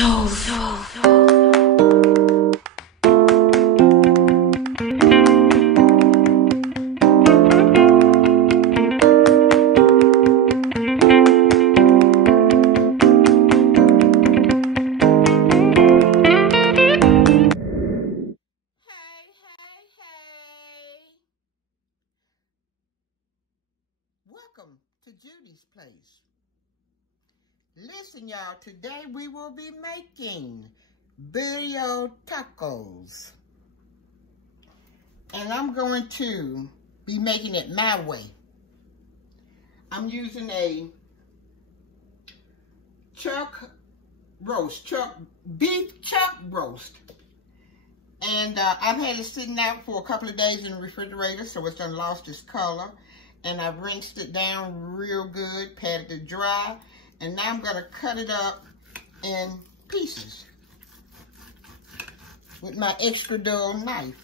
Welcome to Judy's Place. Listen, y'all, today we will be making birria tacos. And I'm going to be making it my way. I'm using a beef chuck roast. And I've had it sitting out for a couple of days in the refrigerator, so it's done lost its color. And I've rinsed it down real good, patted it dry. And now I'm gonna cut it up in pieces with my extra dull knife.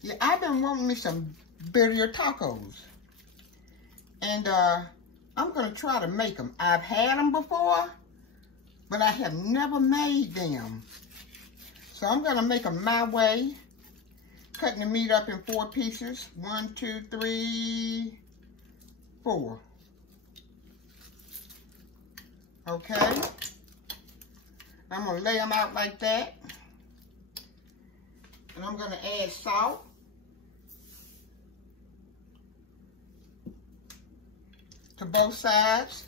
Yeah, I've been wanting me some birria tacos. And I'm gonna try to make them. I've had them before, but I have never made them. So I'm gonna make them my way, cutting the meat up in 4 pieces. 1, 2, 3, 4. Okay. I'm gonna lay them out like that. And I'm gonna add salt. To both sides.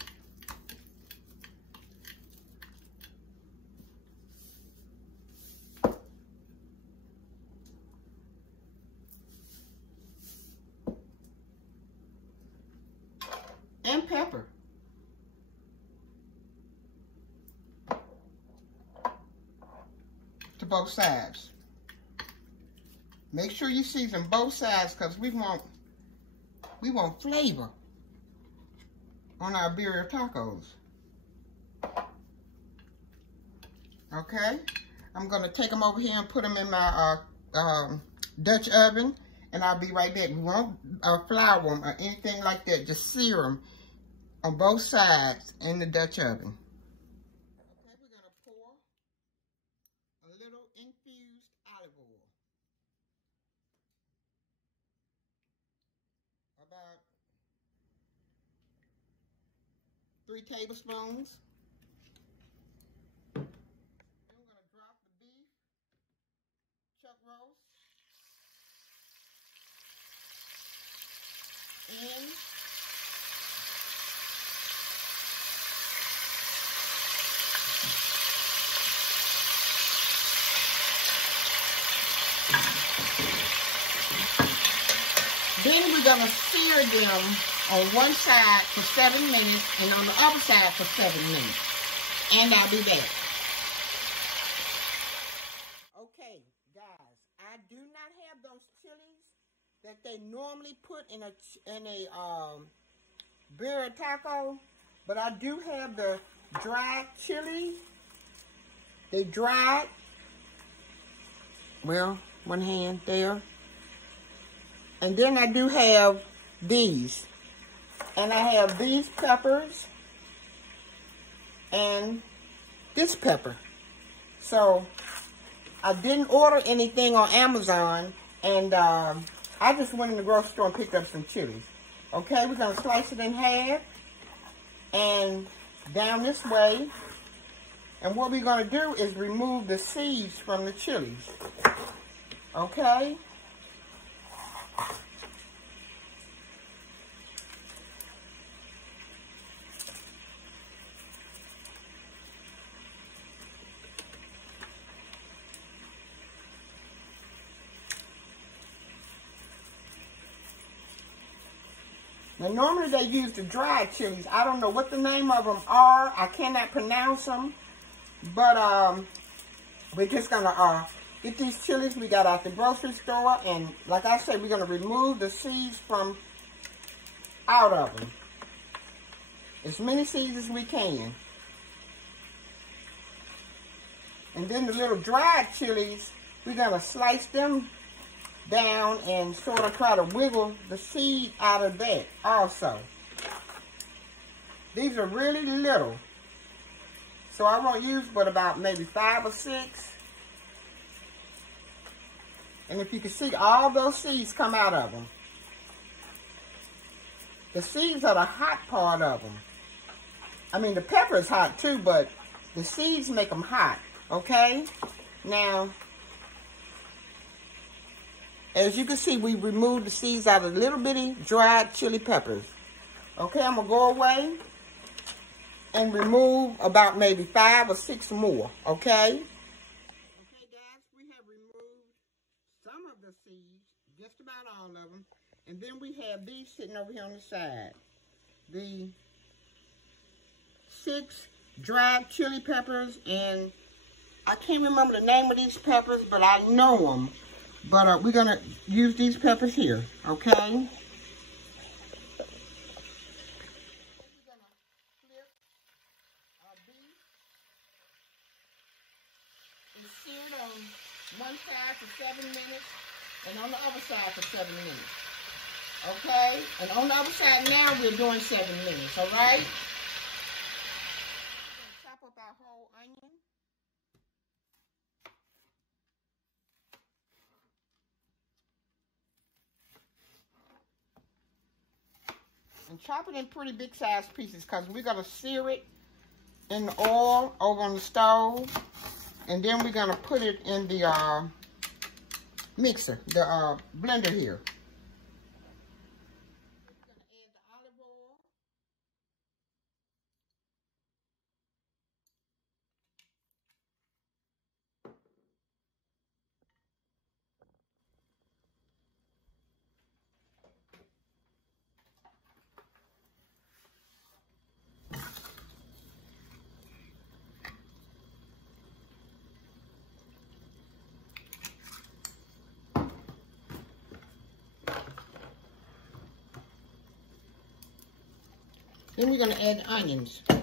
And pepper. To both sides. Make sure you season both sides because we want flavor on our birria tacos. Okay? I'm gonna take them over here and put them in my Dutch oven, and I'll be right back. We won't flour them or anything like that. Just sear them on both sides in the Dutch oven. Okay, we're gonna pour a little infused olive oil. About 3 tablespoons. Then we're gonna drop the beef chuck roast in. Then we're gonna sear them on one side for 7 minutes and on the other side for 7 minutes. And I'll be back. Okay, guys, I do not have those chilies that they normally put in a birria taco, but I do have the dried chili. They dried. Well, one hand there. And then I do have these. And I have these peppers and this pepper. So I didn't order anything on Amazon, and I just went in the grocery store and picked up some chilies. Okay, we're gonna slice it in half and down this way. And what we're gonna do is remove the seeds from the chilies. Okay? Now, normally they use the dried chilies. I don't know what the name of them are. I cannot pronounce them. But we're just going to get these chilies we got out the grocery store. And like I said, we're going to remove the seeds from out of them. As many seeds as we can. And then the little dried chilies, we're going to slice them down and sort of try to wiggle the seed out of that also. These are really little, so I won't use but about maybe 5 or 6. And if you can see, all those seeds come out of them. The seeds are the hot part of them. I mean, the pepper is hot too, but the seeds make them hot, okay? Now, as you can see, we removed the seeds out of little bitty dried chili peppers. Okay, I'm gonna go away and remove about maybe 5 or 6 more, okay? Okay, guys, we have removed some of the seeds, just about all of them. And then we have these sitting over here on the side. The 6 dried chili peppers, and I can't remember the name of these peppers, but I know them. But we're gonna use these peppers here, okay? We're gonna flip our beef and sear it on one side for 7 minutes and on the other side for 7 minutes. Okay? And on the other side now we're doing 7 minutes, alright? We're gonna chop up our whole onion. And chop it in pretty big size pieces because we're going to sear it in the oil over on the stove. And then we're going to put it in the mixer, the blender here. We're going to add the olive oil. Then we're going to add the onions. Then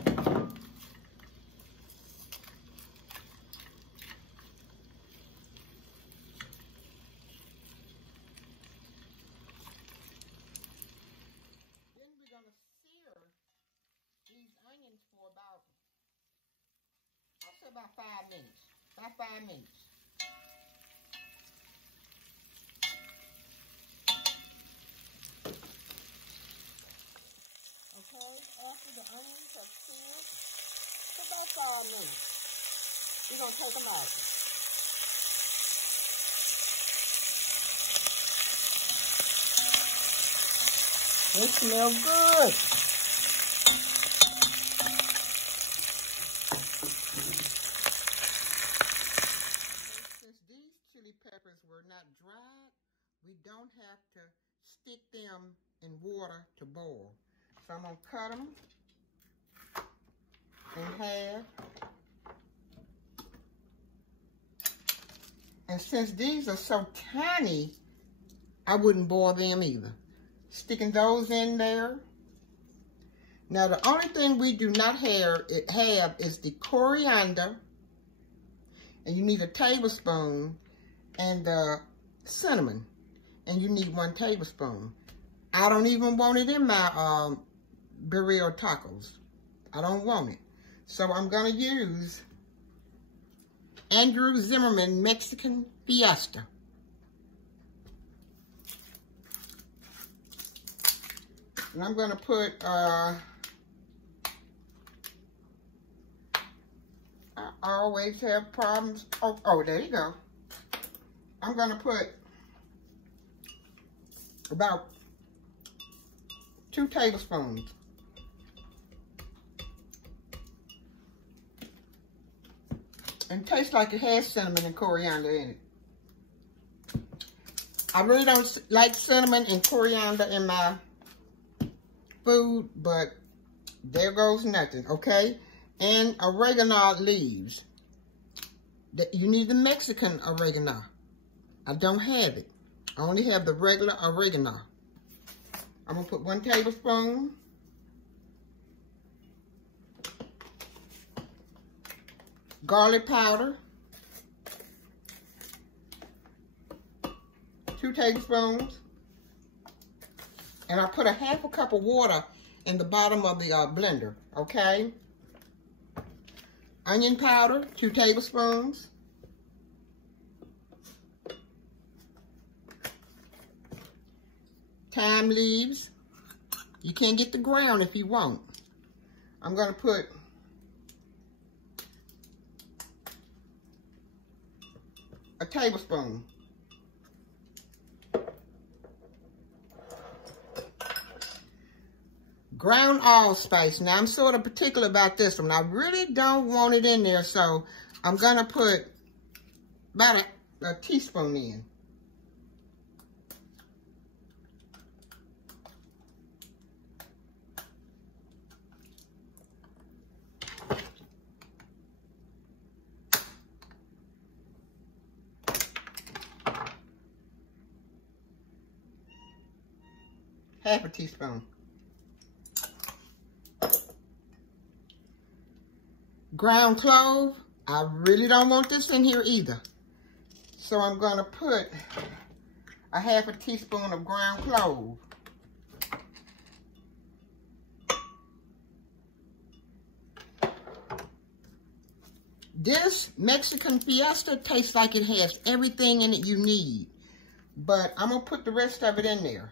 we're going to sear these onions for about, I'll say about 5 minutes. About 5 minutes. Okay, after the onions are seared, for about 5 minutes, we're going to take them out. They smell good. Since these chili peppers were not dried, we don't have to stick them in water to boil. So I'm going to cut them in half. And since these are so tiny, I wouldn't boil them either. Sticking those in there. Now the only thing we do not have is the coriander. And you need a tablespoon. And the cinnamon. And you need 1 tablespoon. I don't even want it in my Birria tacos. I don't want it. So I'm going to use Andrew Zimmerman Mexican Fiesta. And I'm going to put, I always have problems. Oh, there you go. I'm going to put about 2 tablespoons. And it tastes like it has cinnamon and coriander in it. I really don't like cinnamon and coriander in my food, but there goes nothing, okay? And oregano leaves. You need the Mexican oregano. I don't have it. I only have the regular oregano. I'm going to put 1 tablespoon. Garlic powder. 2 2 tablespoons. And I put a half a cup of water in the bottom of the blender, okay? Onion powder, 2 tablespoons. Thyme leaves. You can get the ground if you want. I'm going to put a tablespoon. Ground allspice. Now, I'm sort of particular about this one. I really don't want it in there, so I'm going to put about a teaspoon in. Half a teaspoon. Ground clove. I really don't want this in here either. So I'm going to put a half a teaspoon of ground clove. This Mexican Fiesta tastes like it has everything in it you need. But I'm going to put the rest of it in there.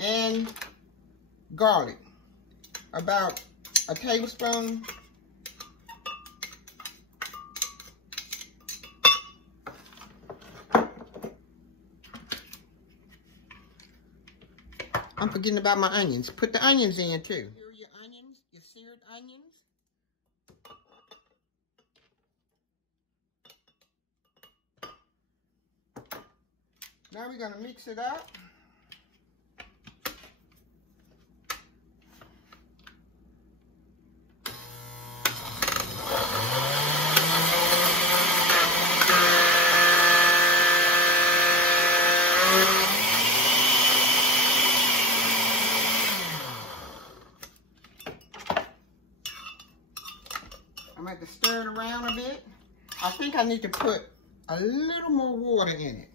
And garlic. About a tablespoon. I'm forgetting about my onions. Put the onions in too. Here are your onions, your seared onions. Now we're going to mix it up. I'm going to have to stir it around a bit. I think I need to put a little more water in it.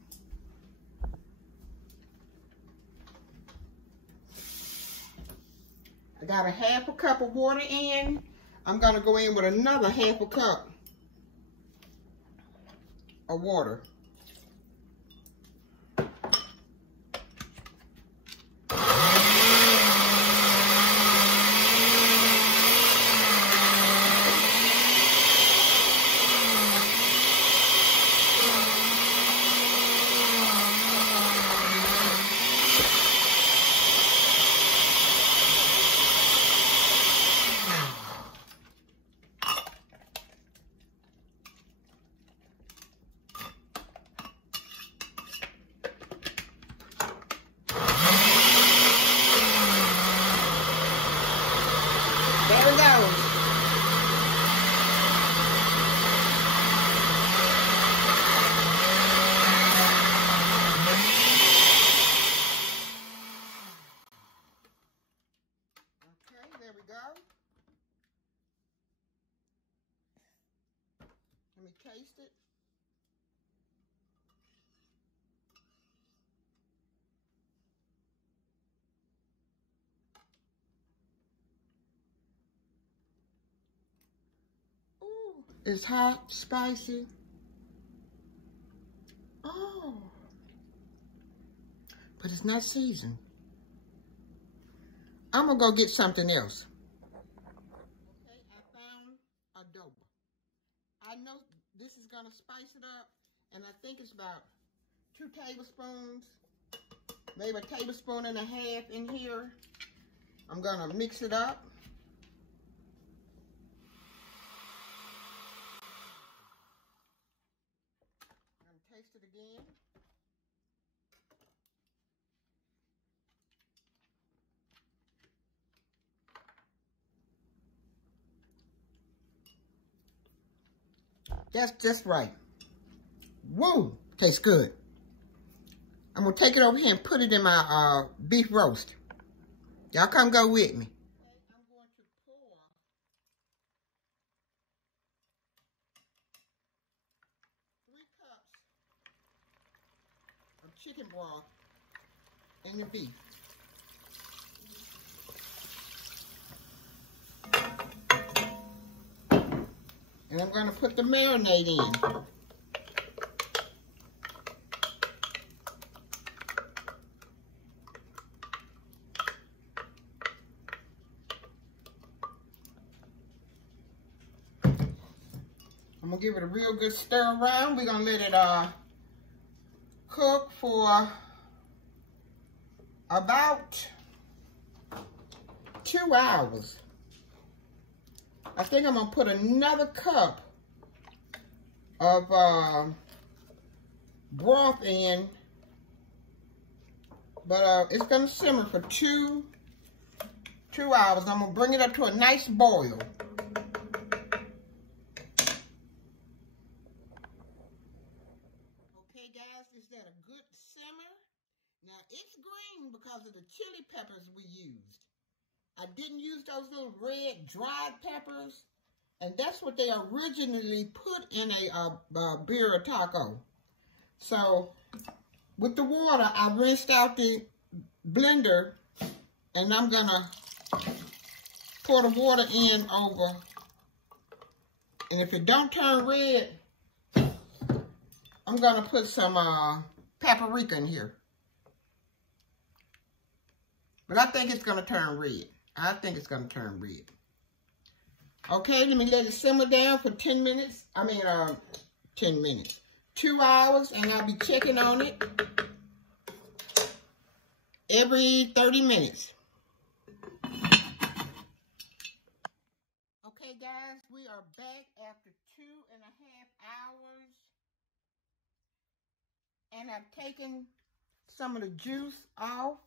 I got a half a cup of water in. I'm going to go in with another half a cup of water. There we go. Okay, there we go. Let me taste it. Ooh, it's hot, spicy. Oh, but it's not seasoned. I'm gonna go get something else. Okay, I found adobo. I know this is gonna spice it up, and I think it's about 2 tablespoons, maybe a tablespoon and a half in here. I'm gonna mix it up. I'm gonna taste it again. That's just right. Woo! Tastes good. I'm going to take it over here and put it in my beef roast. Y'all come go with me. Okay, I'm going to pour 3 cups of and the beef. And I'm going to put the marinade in. I'm going to give it a real good stir around. We're going to let it cook for about 2 hours. I think I'm going to put another cup of broth in, but it's going to simmer for two hours. I'm going to bring it up to a nice boil. Okay, guys, is that a good simmer? Now, it's green because of the chili peppers we used. I didn't use those little red dried peppers, and that's what they originally put in a birria taco. So, with the water, I rinsed out the blender, and I'm gonna pour the water in over. And if it don't turn red, I'm gonna put some paprika in here. But I think it's gonna turn red. I think it's going to turn red. Okay, let me let it simmer down for 10 minutes. 10 minutes. 2 hours, and I'll be checking on it every 30 minutes. Okay, guys, we are back after 2.5 hours. And I've taken some of the juice off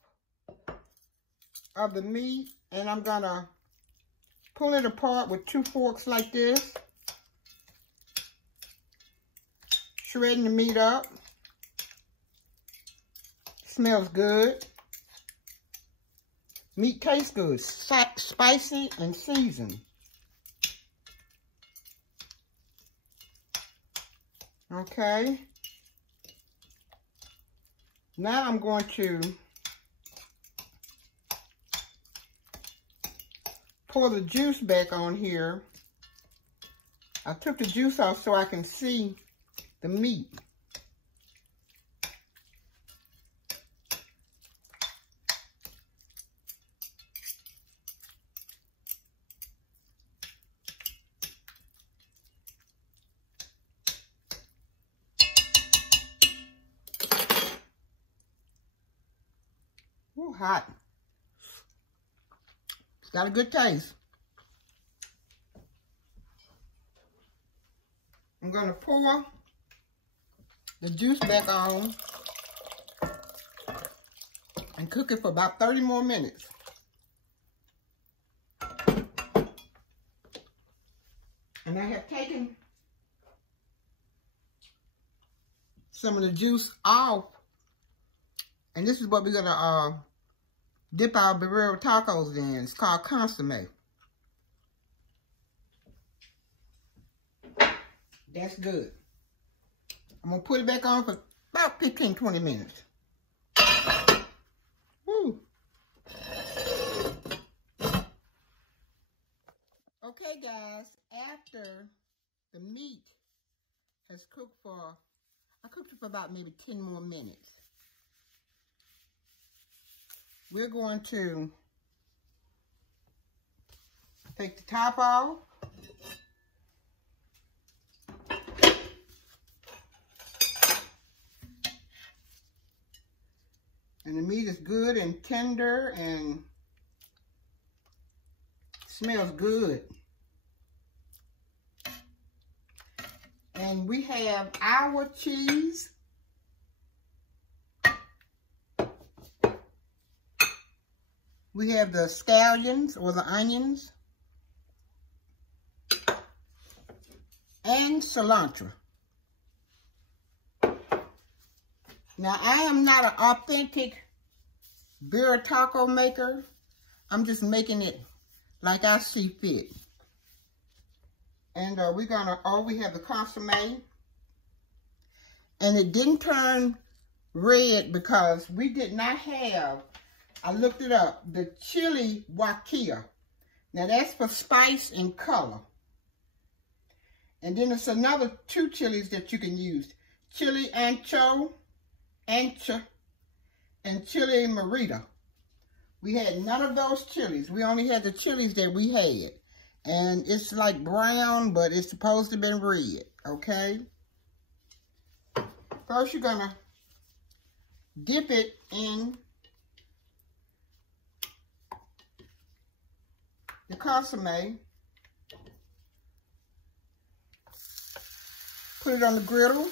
of the meat, and I'm gonna pull it apart with 2 forks like this, shredding the meat up. Smells good. Meat tastes good, spicy and seasoned. Okay. Now I'm going to pour the juice back on here. I took the juice off so I can see the meat. Ooh, hot. It's got a good taste. I'm going to pour the juice back on and cook it for about 30 more minutes. And I have taken some of the juice off, and this is what we're going to dip our Birria tacos in. It's called consomme. That's good. I'm going to put it back on for about 15-20 minutes. Woo. Okay, guys, after the meat has cooked for, I cooked it for about maybe 10 more minutes. We're going to take the top off. And the meat is good and tender and smells good. And we have our cheese. We have the scallions or the onions. And cilantro. Now, I am not an authentic birria taco maker. I'm just making it like I see fit. And we have the consomme. And it didn't turn red because we did not have, I looked it up, the chili wakia. Now that's for spice and color. And then there's another 2 chilies that you can use. Chili ancho, and chili morita. We had none of those chilies. We only had the chilies that we had. And it's like brown, but it's supposed to be red, okay? First, you're gonna dip it in the consomme. Put it on the griddle.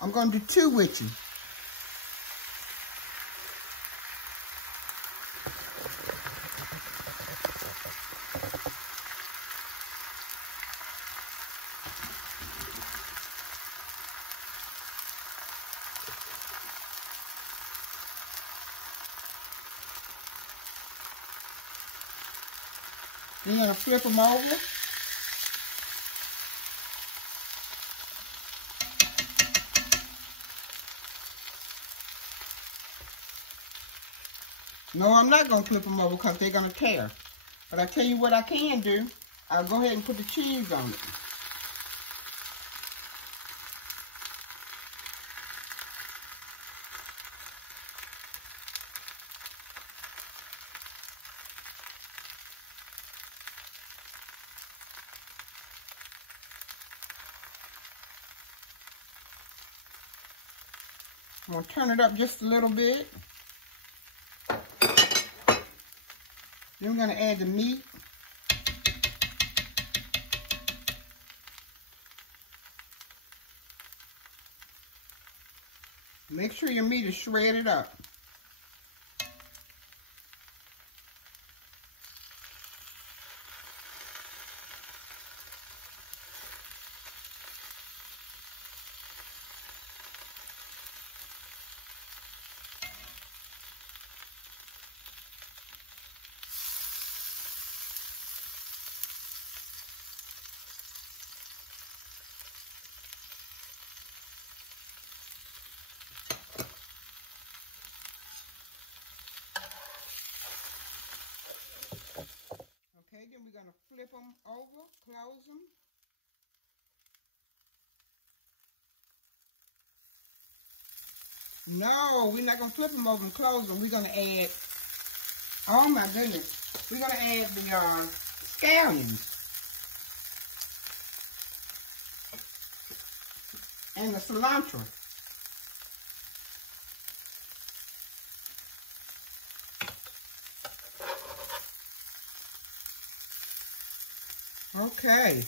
I'm going to do 2 with you. Then you're going to flip them over. No, I'm not going to flip them over because they're going to tear. But I tell you what I can do. I'll go ahead and put the cheese on it. I'm going to turn it up just a little bit. Then we're going to add the meat. Make sure your meat is shredded up. Okay, then we're going to flip them over, close them. No, we're not going to flip them over and close them. We're going to add, oh my goodness, we're going to add the scallions and the cilantro. Okay.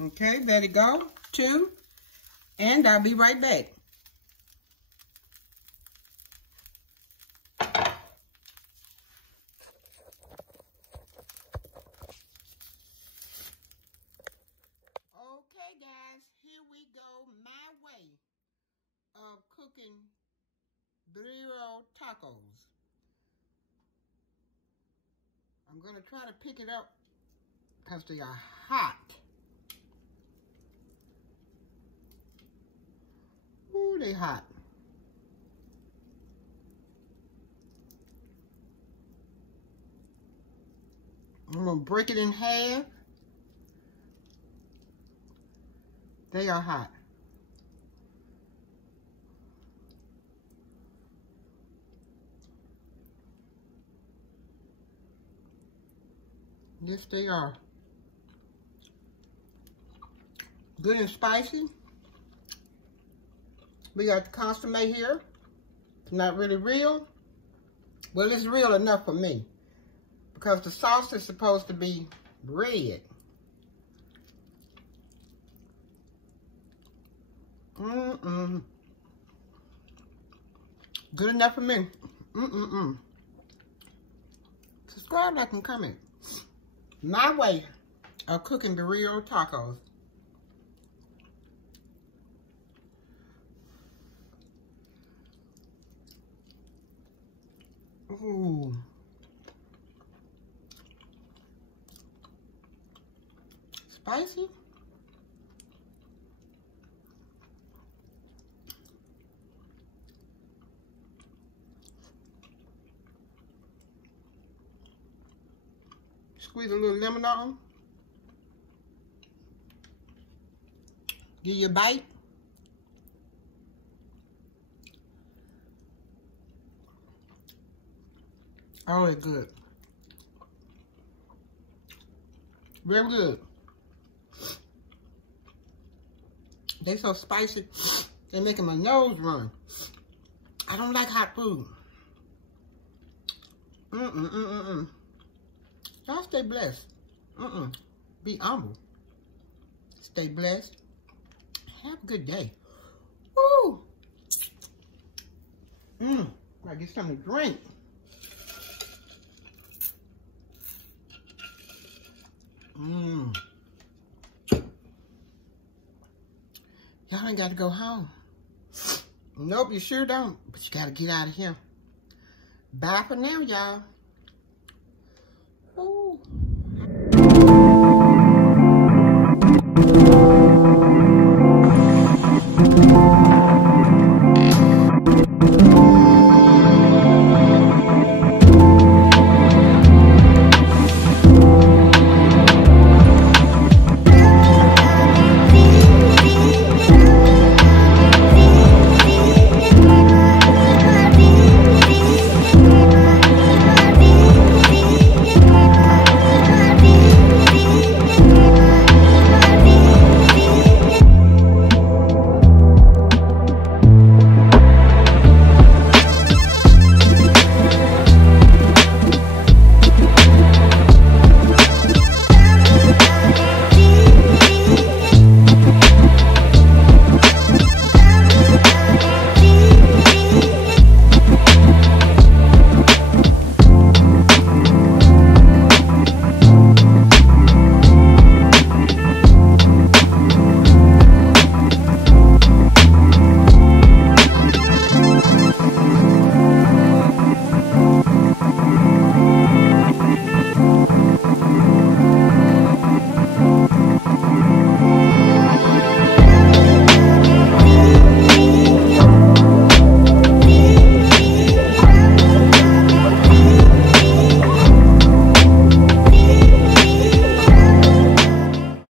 Okay, let it go. 2. And I'll be right back. Okay, guys, here we go. My way of cooking Birria tacos. I'm going to try to pick it up because they are hot. they hot. I'm gonna break it in half. They are hot. Yes, they are. Good and spicy. We got the consomme here. It's not really real. Well, it's real enough for me, because the sauce is supposed to be red. Good enough for me. Subscribe, like, and comment. My way of cooking Birria tacos. Ooh. Spicy. Squeeze a little lemon on. Give you a bite. Oh, it's good. Very good. They so spicy, they're making my nose run. I don't like hot food. Y'all stay blessed. Be humble. Stay blessed. Have a good day. Woo! Gotta get something to drink. Y'all ain't got to go home. Nope, you sure don't. But you got to get out of here. Bye for now, y'all. Ooh.